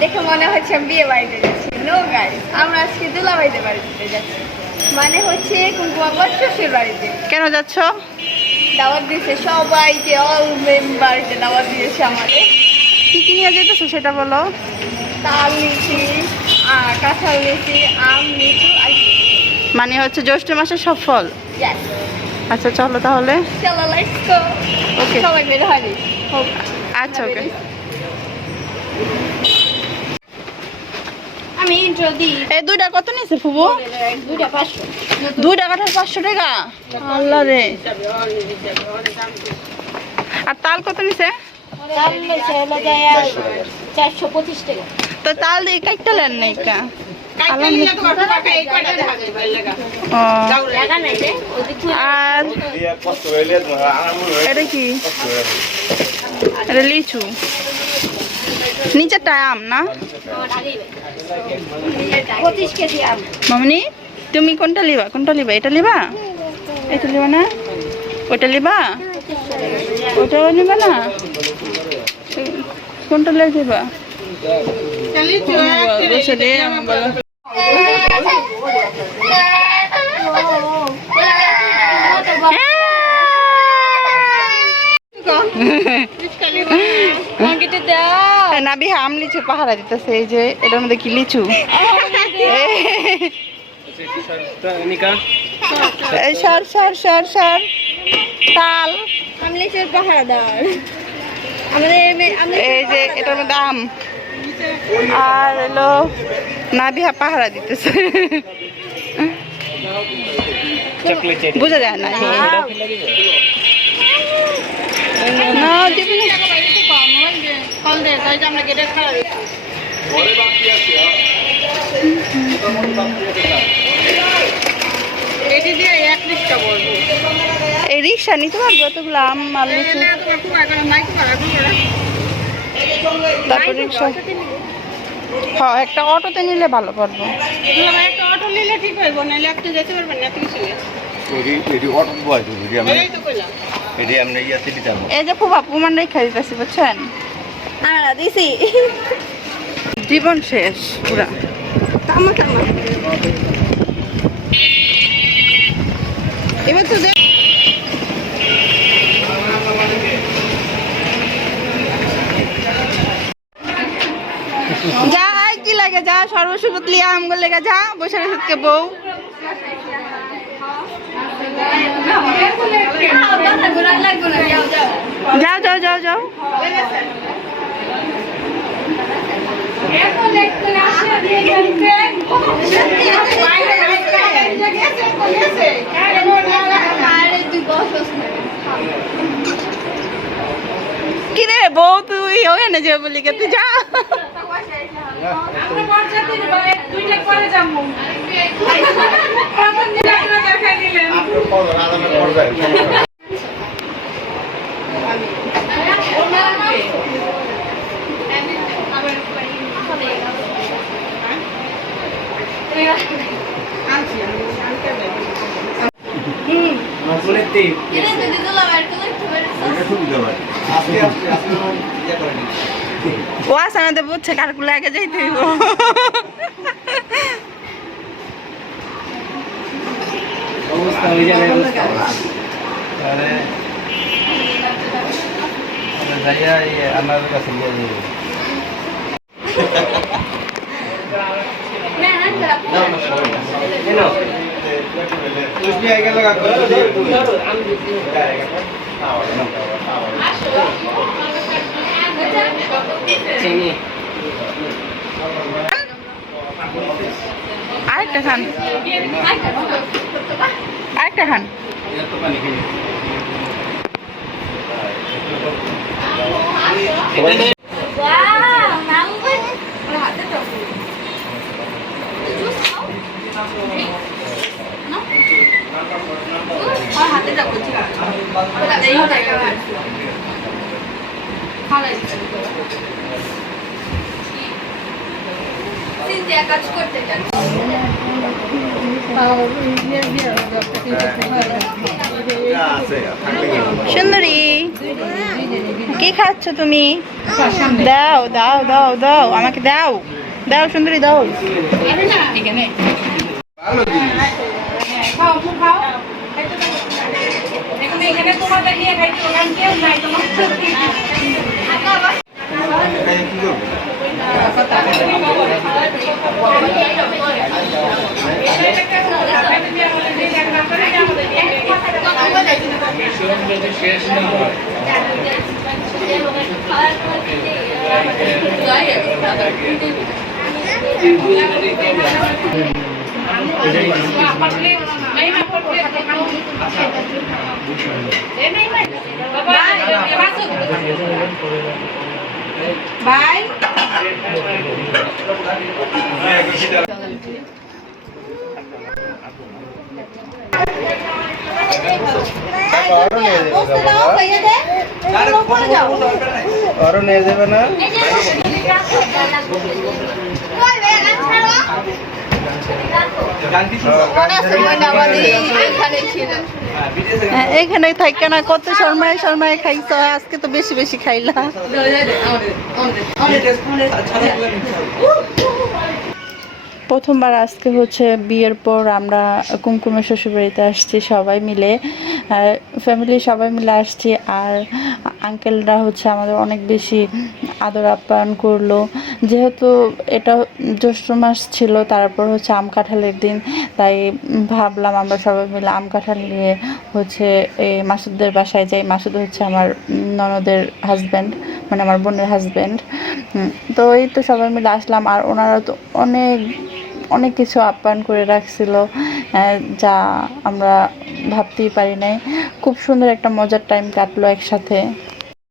দেখে মনে হচ্ছে আমি বিয়ে বাড়িতে যাচ্ছি। নো গাইস, আমরা আজকে দুলাভাইদের বাড়িতে যাচ্ছি, মানে হচ্ছে কুঙ্কুমাবর শ্বশুর বাড়িতে। কেন যাচ্ছ? দাওয়াত দিয়েছে সবাইকে, অল মেম্বারকে দাওয়াত দিয়েছে আমাদের। কি কি নিয়ে যেতেছো সেটা বলো। তাল লিচি, কাঁঠাল লিচি, আম, লিচু, মানে হচ্ছে জ্যৈষ্ঠ মাসের সব ফল। ইয়েস। আচ্ছা চলো তাহলে। চলো লেটস গো। ওকে, সবাই বের হয়নি। আচ্ছা ওকে। আমি যদি এই দুইটা কত নিয়েছে ফুবু? দুইটা 500। দুইটা কাঠাল 500 টাকা? আল্লাহ রে। আর তাল কত নিছে? তাল লিচি হলো যায় 425 টাকা। তো তাল দিয়ে কাটতে লেন নাই কা? আর এটা কি? এটা লিচু, নিচেরটা আম না? 25 কেজি আম। মামনি তুমি কোনটা লিবা? কোনটা লিবা? এটা লিবা? এটা লিবা না? ওইটা লিবা? ওটাও নিবা না? কোনটা লিবা? বসে দে বলো। নাবি আম লিচু পাহারা দিতেছে। এই যে এটার মধ্যে কি লিচু? এই সর সর সর সর। তাল আম লিচুর পাহারাদার এই যে এটার মধ্যে আম। আর এলো নাবিহা পাহারা দিতেছে। বোঝা যায় না। না দিবি না। এই রিক্সা নিতে পারবো এতগুলো আম আর লিচু? তারপর রিক্সা, হ্যাঁ একটা অটোতে নিলে ভালো পারবো। একটা অটো নিলে ঠিক হইব, নাহলে আপনি যেতে পারবেন না কিছু। এই যে ফুবা পুমান রেখা দিতেছি বুঝছেন। দিছি জীবন শেষ পুরা। এবার তো যা আয় কি লাগে, যা সর্বসুপত লিয়া আমগুলো লেগে যা বসে সুতকে বউ। যাও যাও যাও যাও। কিরে বউ তুই ওখানে যে বলি কে তুই যা। ও আসানাতে বুঝছে কারগুলো আগে যাইতে হইব। অবস্থা হয়ে যাবে যাইয়া আমার কাছে আরেকটা খান, আরেকটা খান। কাজ করতে যাচ্ছি। সুন্দরী কি খাচ্ছ তুমি? দাও দাও দাও দাও আমাকে দাও, দাও সুন্দরী দাও। আরো নিয়ে যাবে না? এখানে থাকে না, কত শর্মায় শর্মায় খাইছ, আজকে তো বেশি বেশি খাইলা। প্রথমবার আজকে হচ্ছে বিয়ের পর আমরা কুমকুমের শ্বশুরবাড়িতে আসছি সবাই মিলে, ফ্যামিলি সবাই মিলে আসছি। আর আঙ্কেলরা হচ্ছে আমাদের অনেক বেশি আদর আপ্যায়ন করলো, যেহেতু এটা জ্যৈষ্ঠ মাস ছিল, তারপর হচ্ছে আম কাঁঠালের দিন, তাই ভাবলাম আমরা সবাই মিলে আম কাঁঠাল নিয়ে হচ্ছে এই মাসুদদের বাসায় যাই। মাসুদ হচ্ছে আমার ননদের হাজব্যান্ড, মানে আমার বোনের হাজব্যান্ড। তো এই তো সবাই মিলে আসলাম, আর ওনারা তো অনেক অনেক কিছু আপ্যায়ন করে রাখছিল, যা আমরা ভাবতেই পারি নাই। খুব সুন্দর একটা মজার টাইম কাটলো একসাথে।